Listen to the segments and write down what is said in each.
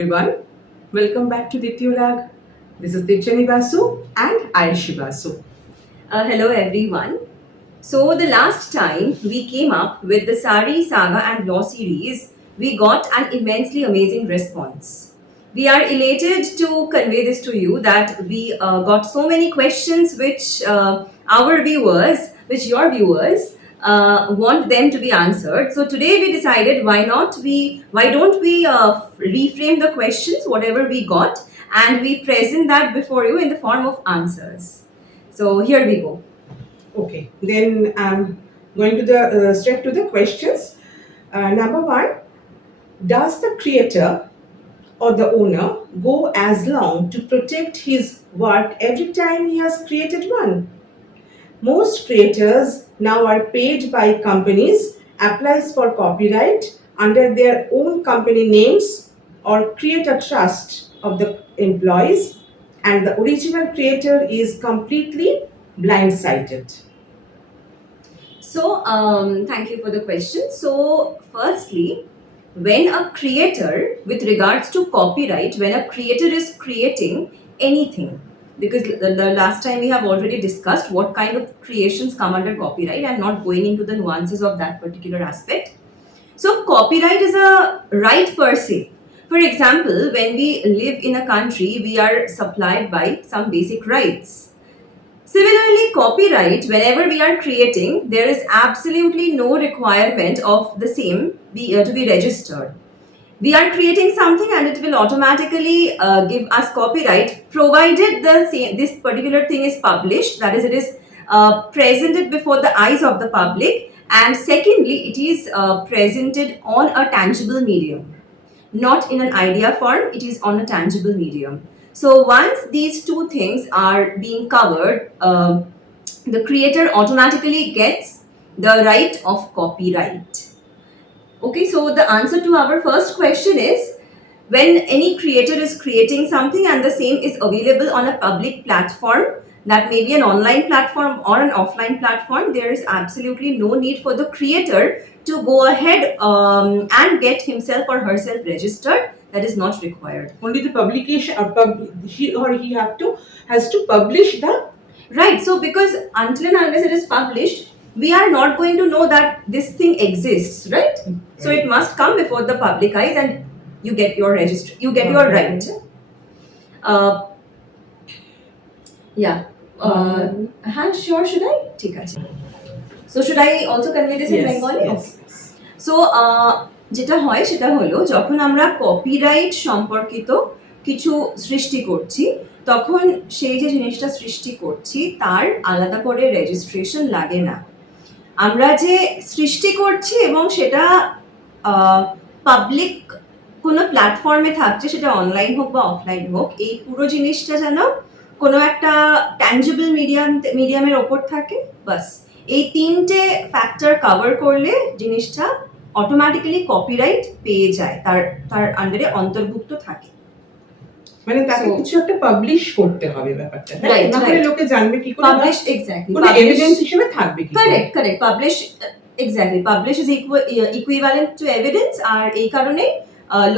Everyone, welcome back to Dityurag. This is Dipchani Basu and Ayushi Basu. Hello everyone. So the last time we came up with the Sari Saga and Law series, we got an immensely amazing response. We are elated to convey this to you that we got so many questions which your viewers want them to be answered. So today we decided why don't we reframe the questions whatever we got and we present that before you in the form of answers. So here we go. Okay, then I'm going to the straight to the questions. Number one, does the creator or the owner go as long to protect his work every time he has created one? Most creators now are paid by companies, applies for copyright under their own company names or create a trust of the employees, and the original creator is completely blindsided. Thank you for the question. So, firstly, when a creator, with regards to copyright, when a creator is creating anything, because the last time we have already discussed what kind of creations come under copyright, I'm not going into the nuances of that particular aspect. So, copyright is a right per se. For example, when we live in a country, we are supplied by some basic rights. Similarly, copyright, whenever we are creating, there is absolutely no requirement of the same to be registered. We are creating something and it will automatically give us copyright provided this particular thing is published, that is, it is presented before the eyes of the public, and secondly, it is presented on a tangible medium, not in an idea form, it is on a tangible medium. So once these two things are being covered, the creator automatically gets the right of copyright. Okay, so the answer to our first question is when any creator is creating something and the same is available on a public platform, that may be an online platform or an offline platform, there is absolutely no need for the creator to go ahead and get himself or herself registered. That is not required. Only the publication or he or he has to publish the Right. So because until and unless it is published, we are not going to know that this thing exists, right? So it must come before the public eyes, and you get your your right. Uh, yeah. হ্যাঁ sure, should I? ঠিক আছে. So should I also convey this in Bengali? yes. So যেটা হয় সেটা হলো যখন আমরা copyright সম্পর্কিত কিছু সৃষ্টি করছি, তখন সেই যে জিনিসটা সৃষ্টি করছি তার আলাদা করে রেজিস্ট্রেশন লাগে না। আমরা যে সৃষ্টি করছি এবং সেটা পাবলিক কোনো প্ল্যাটফর্মে থাকছে, সেটা অনলাইন হোক বা অফলাইন হোক, এই পুরো জিনিসটা যেন কোনো একটা ট্যাঞ্জিবল মিডিয়ামের ওপর থাকে, বাস এই তিনটে ফ্যাক্টর কভার করলে জিনিসটা অটোমেটিক্যালি কপিরাইট পেয়ে যায়, তার তার আন্ডারে অন্তর্ভুক্ত থাকে। মানে তাকে কিছু একটা পাবলিশ করতে হবে ব্যাপারটা, না হলে লোকে জানবে কি করে, পাবলিশ এক্স্যাক্টলি মানে এভিডেন্স হিসেবে থাকবে কি। Correct publish exactly publish is equivalent to evidence, আর এই কারণে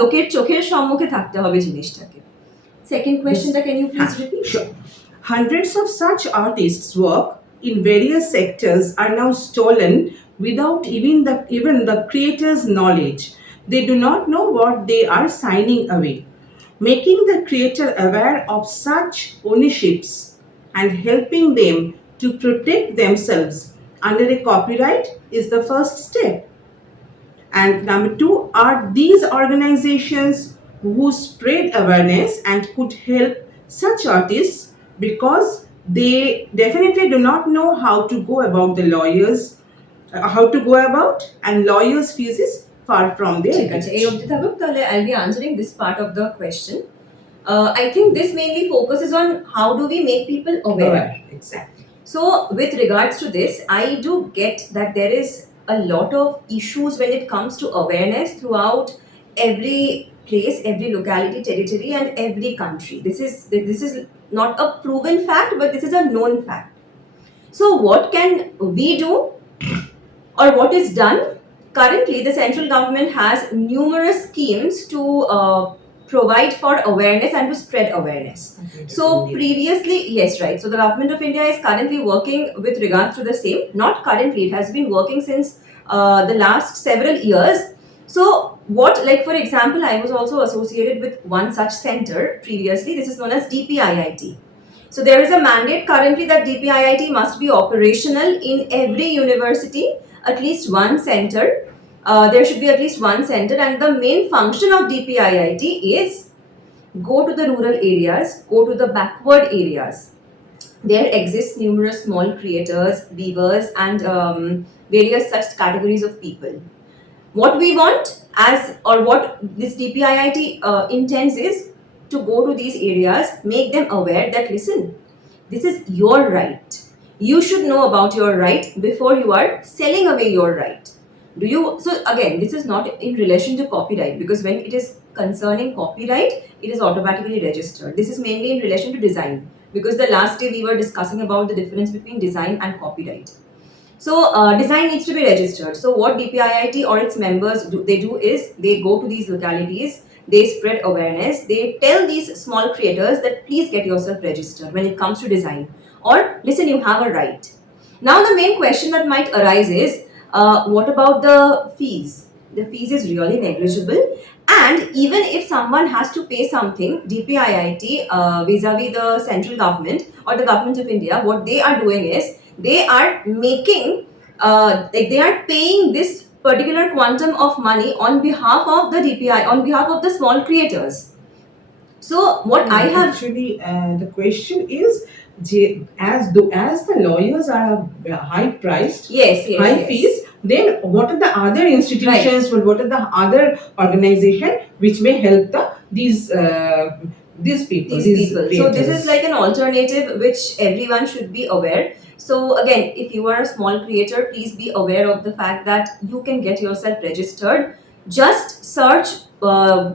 লোকের চোখের সম্মুখে থাকতে হবে জিনিসটাকে। সেকেন্ড কোয়েশ্চনটা can you please repeat? Hundreds of such artists' work in various sectors are now stolen without even the creator's knowledge. They do not know what they are signing away. Making the creator aware of such ownerships and helping them to protect themselves under a copyright is the first step. And number two, are these organizations who spread awareness and could help such artists because they definitely do not know how to go about the lawyers, how to go about, and lawyers' fees is far from their ঠিক আছে, এই অবধি থাকুক, তাহলে I'll be answering this part of the question. I think this mainly focuses on how do we make people aware. Exactly. So with regards to this, I do get that there is a lot of issues when it comes to awareness throughout every place, every locality, territory, and every country. This is not a proven fact, but this is a known fact. So what can we do, or what is done? Currently, the central government has numerous schemes to provide for awareness and to spread awareness. So India. previously, yes, right. So the government of India is currently working with regards to the same. Not currently, it has been working since the last several years. So what, like for example, I was also associated with one such center previously. This is known as DPIIT. So there is a mandate currently that DPIIT must be operational in every university, at least one center. There should be at least one center, and the main function of DPIIT is go to the rural areas, go to the backward areas. There exist numerous small creators, weavers, and various such categories of people. What we want as, or what this DPIIT intends is to go to these areas, make them aware that listen, this is your right. You should know about your right before you are selling away your right. Do you? So again, this is not in relation to copyright, because when it is concerning copyright, it is automatically registered. This is mainly in relation to design, because the last day we were discussing about the difference between design and copyright. So design needs to be registered. So what DPIIT or its members do, they do is they go to these localities, they spread awareness, they tell these small creators that please get yourself registered when it comes to design, or listen, you have a right. Now the main question that might arise is, what about the fees? The fees is really negligible, and even if someone has to pay something, DPIIT vis-a-vis the central government or the government of India, what they are doing is they are making like they are paying this particular quantum of money on behalf of the DPI, on behalf of the small creators. So what I have, Actually, the question is, as the lawyers are high priced, yes, yes, high yes. fees, then what are the other institutions, what are the other organization which may help these people, these people. So this creators? is like an alternative which everyone should be aware. So again, if you are a small creator, please be aware of the fact that you can get yourself registered. Just search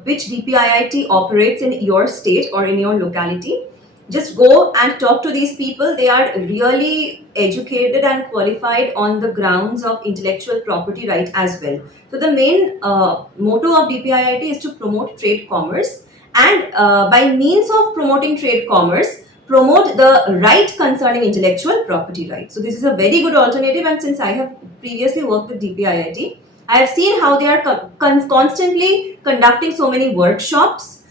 which DPIIT operates in your state or in your locality. Just go and talk to these people. They are really educated and qualified on the grounds of intellectual property right as well. So the main motto of DPIIT is to promote trade commerce, and by means of promoting trade commerce, promote the right concerning intellectual property rights. So this is a very good alternative, and since I have previously worked with DPIIT, I have seen how they are constantly conducting so many workshops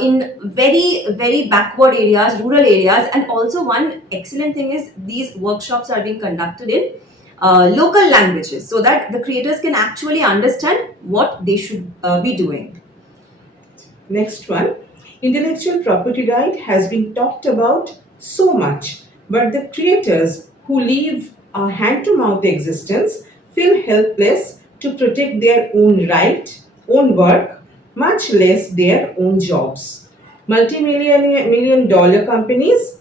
in very backward areas, rural areas, and also one excellent thing is these workshops are being conducted in local languages, so that the creators can actually understand what they should be doing. Next one. Intellectual property right has been talked about so much, but the creators who live a hand to mouth existence feel helpless to protect their own right, own work, much less their own jobs. Multi-million dollar companies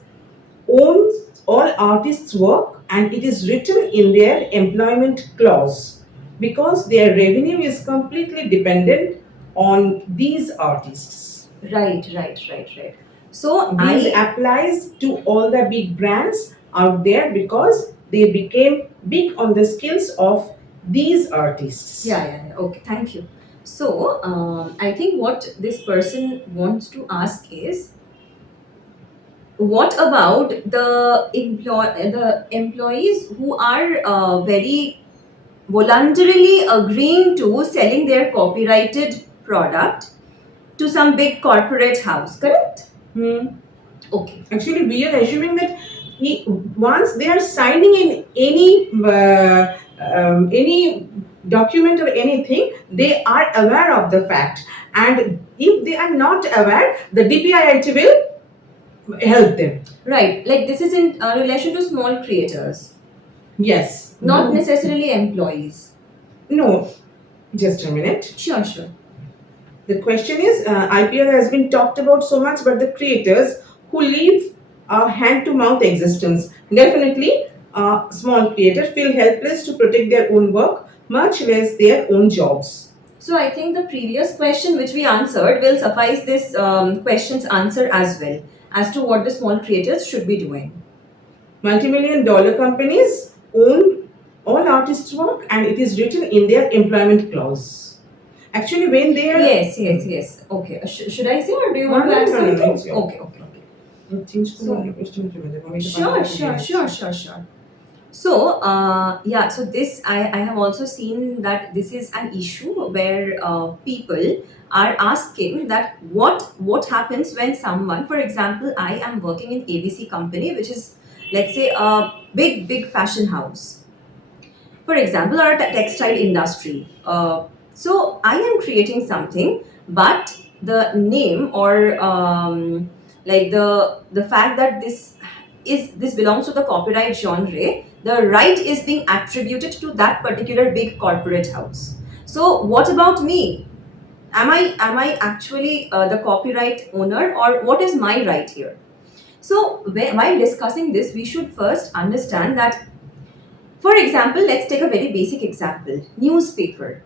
own all artists' work, and it is written in their employment clause because their revenue is completely dependent on these artists. Right. So This I, applies to all the big brands out there because they became big on the skills of these artists. yeah. Okay, thank you. So I think what this person wants to ask is, what about the employees who are very voluntarily agreeing to selling their copyrighted product to some big corporate house, correct? Hmm. Okay. Actually, we are assuming that once they are signing in any document or anything, they are aware of the fact. And if they are not aware, the DPIIT will help them. Right, like this is in relation to small creators, Yes. not necessarily employees. No, just a minute. Sure. The question is, IPL has been talked about so much, but the creators who live a hand-to-mouth existence, definitely small creators feel helpless to protect their own work, much less their own jobs. So I think the previous question which we answered will suffice this question's answer as well, as to what the small creators should be doing. Multi-million dollar companies own all artists' work, and it is written in their employment clause. Actually, when they are Yes. Okay. Should I say, or do you want to No, add no, no, no, something? it's your- Okay. Change So- the question to me. Sure. So this I have also seen that this is an issue where people are asking that what happens when someone, for example, I am working in ABC company, which is, let's say, a big fashion house, for example, or a textile industry. So I am creating something, but the name, or like the fact that this belongs to the copyright genre, the right is being attributed to that particular big corporate house. So what about me? Am I actually the copyright owner, or what is my right here? So while discussing this, we should first understand that, for example, let's take a very basic example, newspaper.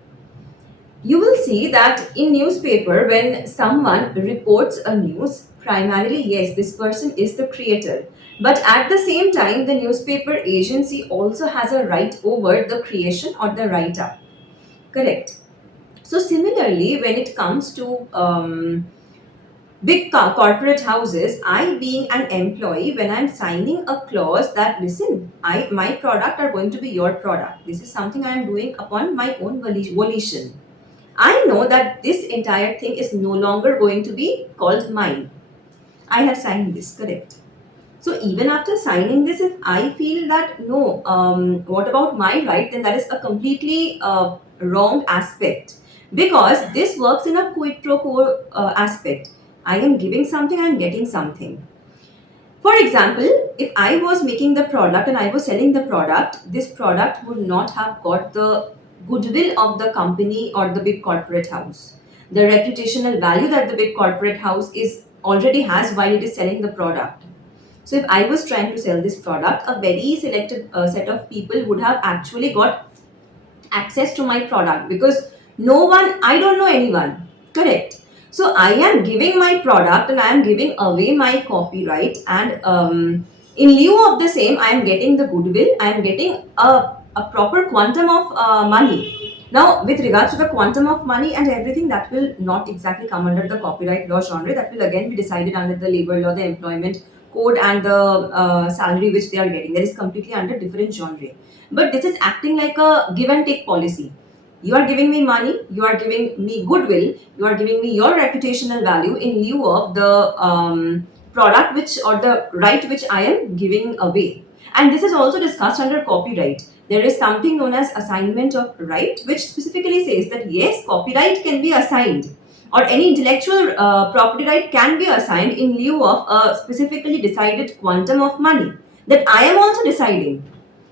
You will see that in newspaper, when someone reports a news, primarily, yes, this person is the creator. But at the same time, the newspaper agency also has a right over the creation or the write-up. Correct. So similarly, when it comes to big corporate houses, I being an employee, when I'm signing a clause that, listen, my product are going to be your product, this is something I am doing upon my own volition, I know that this entire thing is no longer going to be called mine. I have signed this, correct? So even after signing this, if I feel that no, what about my right, then that is a completely wrong aspect, because this works in a quid pro quo aspect. I am giving something, I am getting something. For example, if I was making the product and I was selling the product, this product would not have got the goodwill of the company or the big corporate house. The reputational value that the big corporate house is already has while it is selling the product. So if I was trying to sell this product, a very selected set of people would have actually got access to my product, because no one, I don't know anyone, correct? So I am giving my product and I am giving away my copyright, and in lieu of the same, I am getting the goodwill, I am getting a proper quantum of money. Now, with regards to the quantum of money and everything, that will not exactly come under the copyright law genre. That will again be decided under the labor law, the employment code, and the salary which they are getting. That is completely under different genre. But this is acting like a give and take policy. You are giving me money, you are giving me goodwill, you are giving me your reputational value in lieu of the product which, or the right which I am giving away. And this is also discussed under copyright. There is something known as assignment of right, which specifically says that yes, copyright can be assigned, or any intellectual property right can be assigned in lieu of a specifically decided quantum of money that I am also deciding.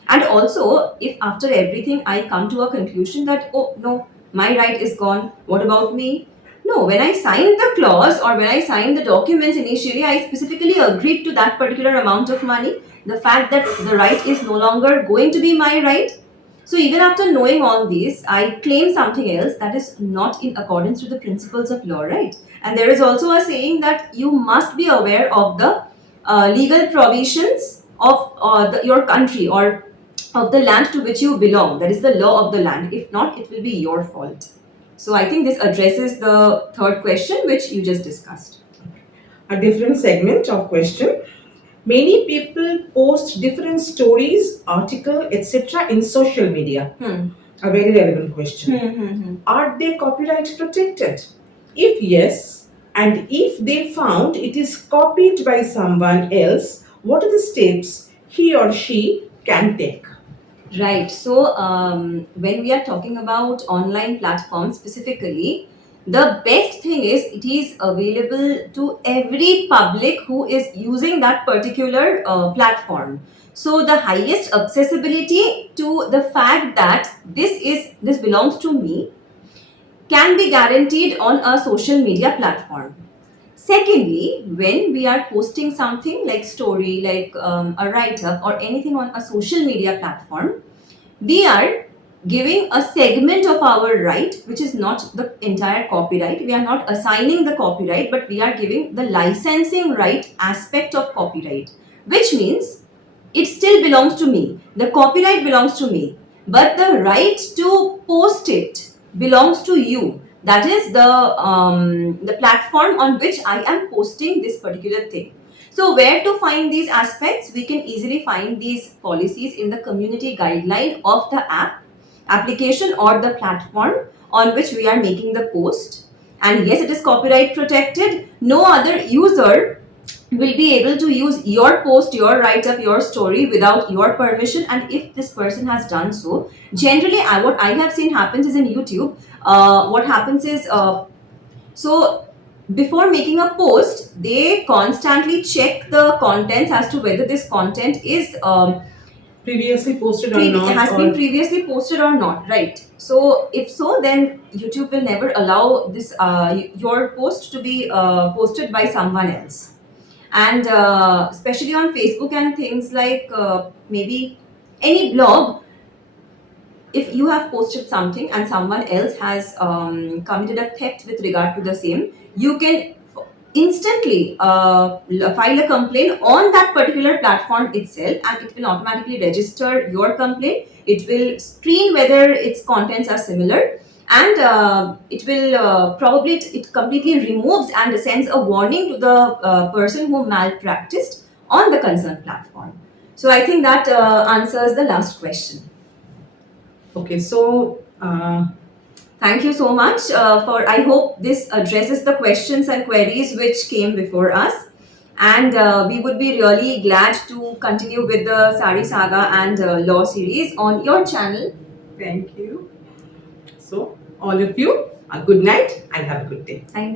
And also, if after everything I come to a conclusion that, oh no, my right is gone, what about me? No, when I signed the clause or when I signed the documents initially, I specifically agreed to that particular amount of money. The fact that the right is no longer going to be my right. So even after knowing all these, I claim something else that is not in accordance with the principles of law, right? And there is also a saying that you must be aware of the legal provisions of your country, or of the land to which you belong. That is the law of the land. If not, it will be your fault. So I think this addresses the third question which you just discussed. A different segment of question. Many people post different stories, article, etc. in social media. A very relevant question. Are they copyright protected? If yes, and if they found it is copied by someone else, what are the steps he or she can take? Right. So, when we are talking about online platforms specifically, the best thing is it is available to every public who is using that particular platform. So, the highest accessibility to the fact that this belongs to me can be guaranteed on a social media platform. Secondly, when we are posting something like story, like a write up or anything on a social media platform, we are giving a segment of our right, which is not the entire copyright. We are not assigning the copyright, but we are giving the licensing right aspect of copyright, which means it still belongs to me. The copyright belongs to me, but the right to post it belongs to you. That is the platform on which I am posting this particular thing. So where to find these aspects? We can easily find these policies in the community guideline of the application or the platform on which we are making the post. And yes, it is copyright protected. No other user will be able to use your post, your write up, your story without your permission. And if this person has done so, generally what I have seen happens is in YouTube, what happens is so before making a post, they constantly check the contents as to whether this content is Previously posted or not? has been previously posted or not, right? So if so, then YouTube will never allow this your post to be posted by someone else. And especially on Facebook and things like maybe any blog, if you have posted something and someone else has committed a theft with regard to the same, you can instantly file a complaint on that particular platform itself, and it will automatically register your complaint. It will screen whether its contents are similar, and it will probably it completely removes and sends a warning to the person who malpracticed on the concerned platform. So I think that answers the last question. Okay, so Thank you so much for. I hope this addresses the questions and queries which came before us, and we would be really glad to continue with the Sari Saga and Law series on your channel. thank you. So, all of you, a good night and have a good day. Thank